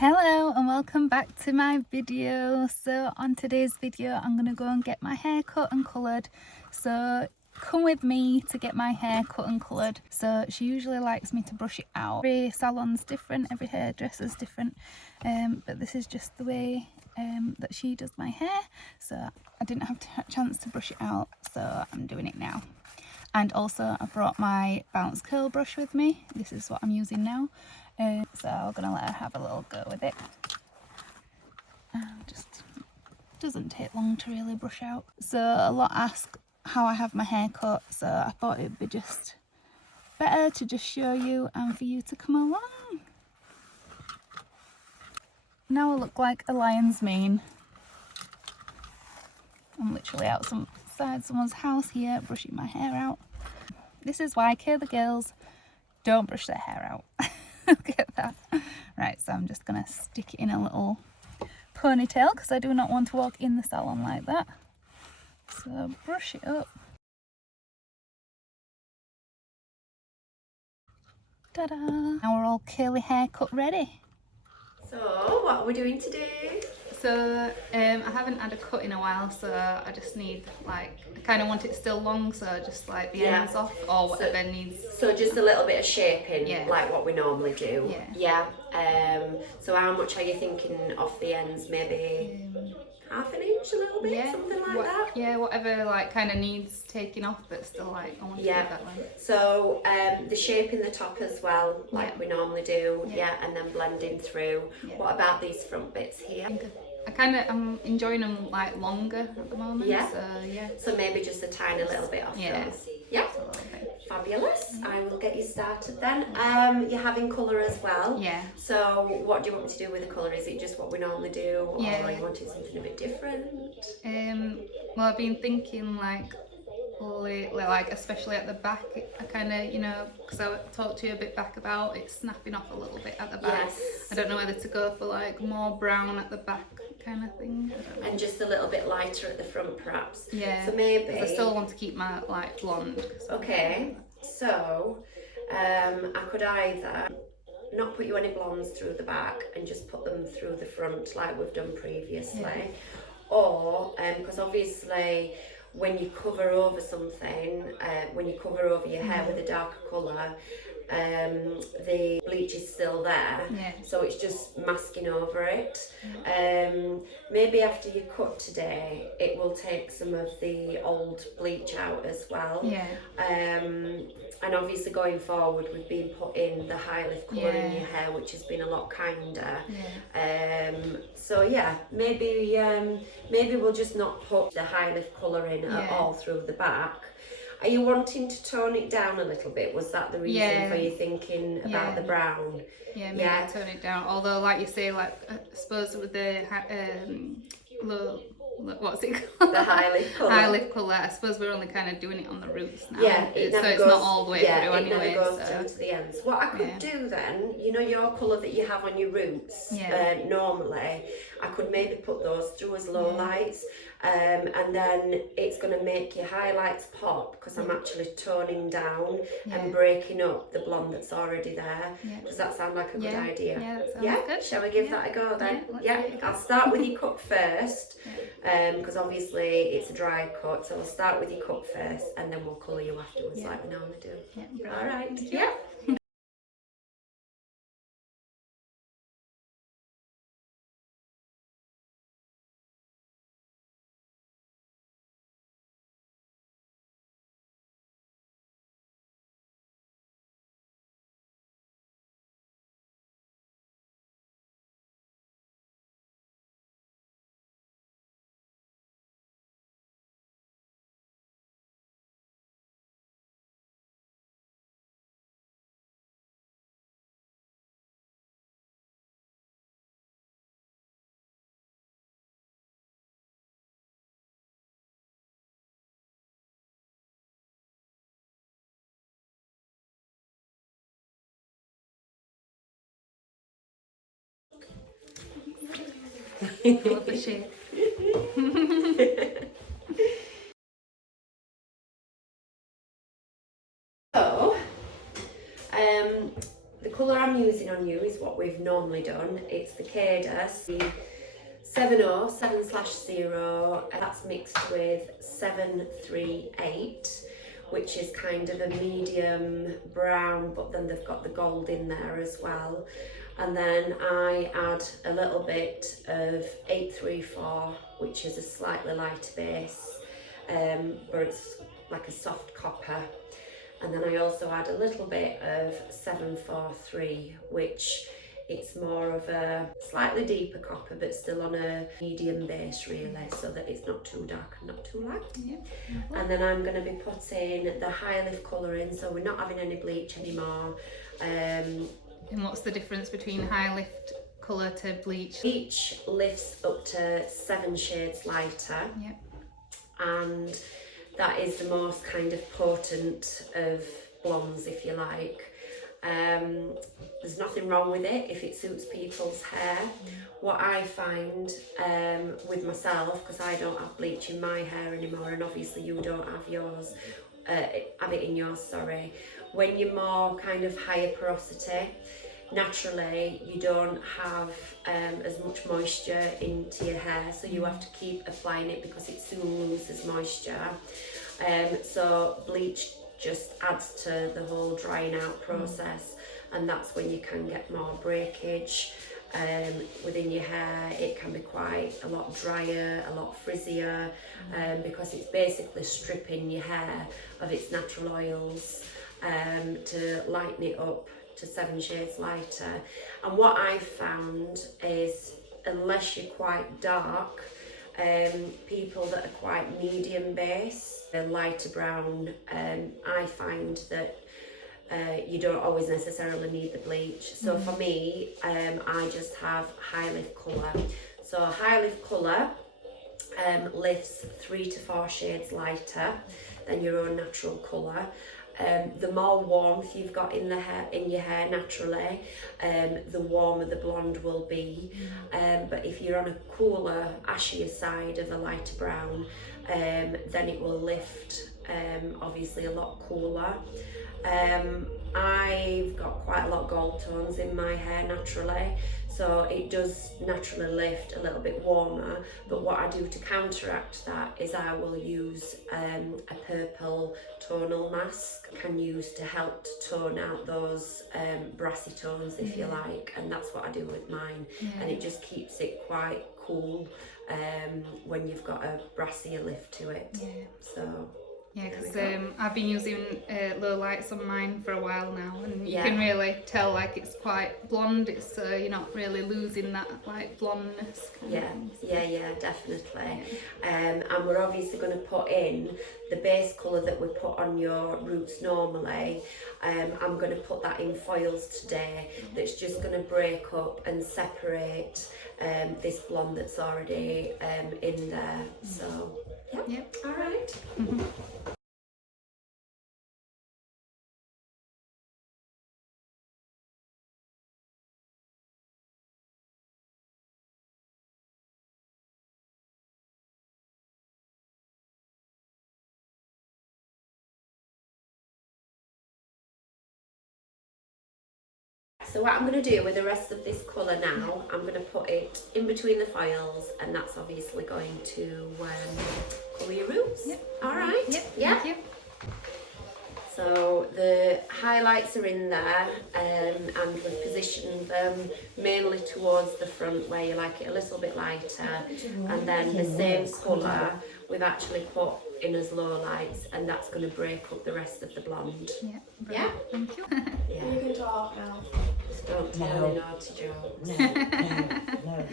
Hello and welcome back to my video. So on today's video I'm going to go and get my hair cut and coloured. So come with me to get my hair cut and coloured. So she usually likes me to brush it out. Every salon's different, every hairdresser's different, but this is just the way that she does my hair. So I didn't have a chance to brush it out, so I'm doing it now. And also I brought my bounce curl brush with me. This is what I'm using now. So I'm gonna let her have a little go with it. Just doesn't take long to really brush out. So a lot ask how I have my hair cut, so I thought it'd be just better to just show you and for you to come along. Now I look like a lion's mane. I'm literally outside someone's house here brushing my hair out. This is why the girls don't brush their hair out. Look at that. Right, so I'm just gonna stick it in a little ponytail because I do not want to walk in the salon like that. So brush it up. Ta-da! Now we're all curly haircut ready. So, what are we doing today? So I haven't had a cut in a while, so I just need, like, I kind of want it still long, so just like the ends off or whatever needs. So just a little bit of shaping, Yeah. like what we normally do. Yeah. So how much are you thinking off the ends? Maybe half an inch, a little bit, something like that. Yeah, whatever like kind of needs taking off, but still like I want to do that one. So the shape in the top as well, like we normally do. Yeah, and then blending through. Yeah. What about these front bits here? I'm enjoying them like longer at the moment. Yeah. So maybe just a tiny little bit off those. Yeah. Fabulous. I will get you started then. You're having colour as well. Yeah. So what do you want me to do with the colour? Is it just what we normally do, or are you wanting something a bit different? Well, I've been thinking like lately, like especially at the back, I kind of, because I talked to you a bit back about it snapping off a little bit at the back. Yes. I don't know whether to go for like more brown at the back kind of thing. And just a little bit lighter at the front perhaps. Yeah. So maybe. I still want to keep my like blonde. Okay. So I could either not put you any blondes through the back and just put them through the front like we've done previously, or because obviously when you cover over something, when you cover over your hair with a darker colour, the bleach is still there, so it's just masking over it. Maybe after you cut today, it will take some of the old bleach out as well. And obviously going forward, we've been putting the high lift colour in your hair, which has been a lot kinder. So yeah, maybe we'll just not put the high lift colour in at all through the back. Are you wanting to tone it down a little bit? Was that the reason for you thinking about the brown? Yeah, maybe tone it down. Although, like you say, like I suppose with the what's it called? The high lift colour. High lift colour. I suppose we're only kind of doing it on the roots now. Yeah, so it's not all the way through anyway. It never goes down to the ends. What I could do then, your colour that you have on your roots, normally, I could maybe put those through as low lights, and then it's going to make your highlights pop because I'm actually toning down and breaking up the blonde that's already there. Does that sound like a good idea? Yeah, that sounds good. Shall we give that a go then? I'll start with your cut first, because obviously it's a dry cut, so we'll start with your cut first and then we'll colour you afterwards like we normally do. Alright, I love the shape. So, the colour I'm using on brand new is what we've normally done. It's the Cadus, the 7/0, that's mixed with 738, which is kind of a medium brown, but then they've got the gold in there as well. And then I add a little bit of 834, which is a slightly lighter base, but it's like a soft copper. And then I also add a little bit of 743, which it's more of a slightly deeper copper, but still on a medium base really, so that it's not too dark and not too light. Yep. And then I'm going to be putting the high lift colour in, so we're not having any bleach anymore. And what's the difference between high lift colour to bleach? Bleach lifts up to 7 shades lighter. Yep. And that is the most kind of potent of blondes, if you like. There's nothing wrong with it if it suits people's hair. What I find with myself, because I don't have bleach in my hair anymore, and obviously you don't have yours, have it in yours, sorry. When you're more kind of higher porosity, naturally you don't have as much moisture into your hair, so you have to keep applying it because it soon loses moisture. So bleach just adds to the whole drying out process, and that's when you can get more breakage within your hair. It can be quite a lot drier, a lot frizzier, because it's basically stripping your hair of its natural oils to lighten it up to 7 shades lighter. And what I've found is, unless you're quite dark, people that are quite medium base, a lighter brown, I find that you don't always necessarily need the bleach. So for me, I just have high lift colour. So high lift colour lifts 3 to 4 shades lighter than your own natural colour. The more warmth you've got in your hair naturally, the warmer the blonde will be. But if you're on a cooler, ashier side of a lighter brown, then it will lift obviously a lot cooler. I've got quite a lot of gold tones in my hair naturally, so it does naturally lift a little bit warmer. But what I do to counteract that is I will use a purple tonal mask, I can use to help to tone out those brassy tones, if you like, and that's what I do with mine. And it just keeps it quite cool when you've got a brassier lift to it. So yeah, because I've been using low lights on mine for a while now, and you can really tell like it's quite blonde. It's you're not really losing that like blondness. Yeah, definitely. And we're obviously going to put in the base colour that we put on your roots normally. I'm going to put that in foils today. That's just going to break up and separate this blonde that's already in there. So yeah. All right. So what I'm going to do with the rest of this colour now, I'm going to put it in between the foils, and that's obviously going to colour your roots. All right. Thank you. So the highlights are in there, and we've positioned them mainly towards the front where you like it a little bit lighter, and then the same colour we've actually put in as low lights, and that's going to break up the rest of the blonde. Yeah? Thank you. You can talk now. Just don't tell any naughty jokes. No.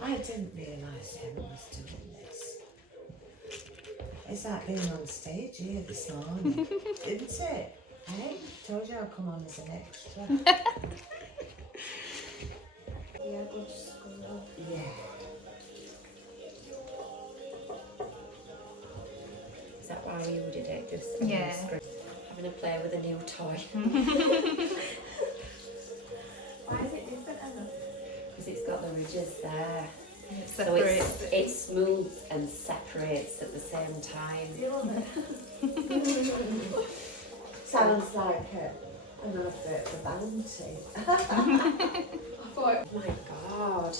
I didn't realise Emma was doing this. It's like being on stage here this morning, isn't it? Hey, told you I'll come on as an extra. Yeah, go to school. Yeah. Is that why you did it? Just on the Yeah. screen? Having a play with a new toy. Why is it different, Emma? Because it's got the ridges there. It So separates. it smooths and separates at the same time. Do you love it? Sounds like an advert for Bounty. I thought, Oh my god,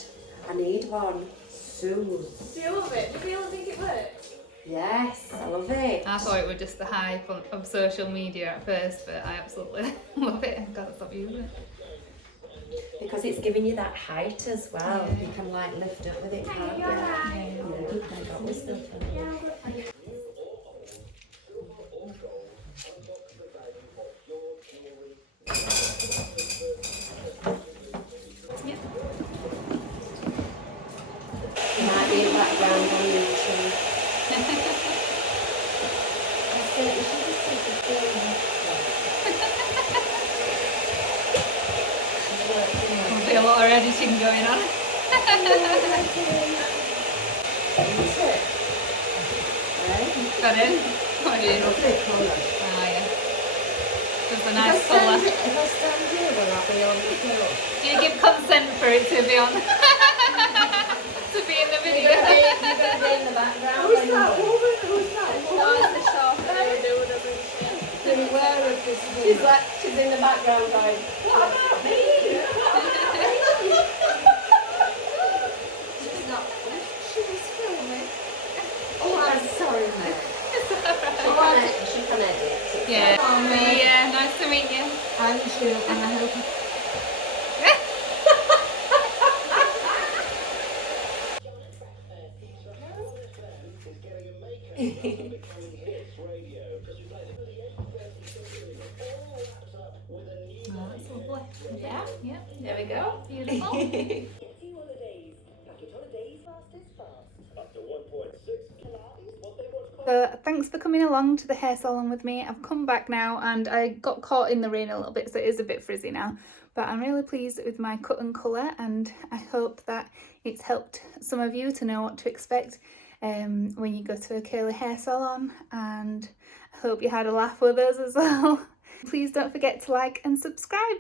I need one. Soon. do you love it? Do you think it works? Yes, I love it. I thought it was just the hype of social media at first, but I absolutely love it. I've got to stop using it. Because it's giving you that height as well. Yeah. You can like lift up with it, can't you? You're right. Yeah, I got my stuff. Yeah, good. Yep. There might be a background on YouTube. I said you should just take a film. There'll be a lot of editing going on. Got it? What do you do? Lovely colour. Oh yeah. Just a If I nice stand colour. here, will I be on the film? Do you give consent for it to be on? To be in the video? You're gonna be in the background. Who's when that you- woman? Who's that woman? No, it's the shop that they do whatever. Beware of this She's like, she's in the background going, what about me? She's not. She was filming. Oh, I'm sorry, mate. She can edit. Yeah. Yeah, nice to meet you. And you, and I hope Oh, that's lovely. Yeah, Yeah, there we go. beautiful. So thanks for coming along to the hair salon with me. I've come back now and I got caught in the rain a little bit, so it is a bit frizzy now. But I'm really pleased with my cut and colour, and I hope that it's helped some of you to know what to expect when you go to a curly hair salon, and I hope you had a laugh with us as well. Please don't forget to like and subscribe.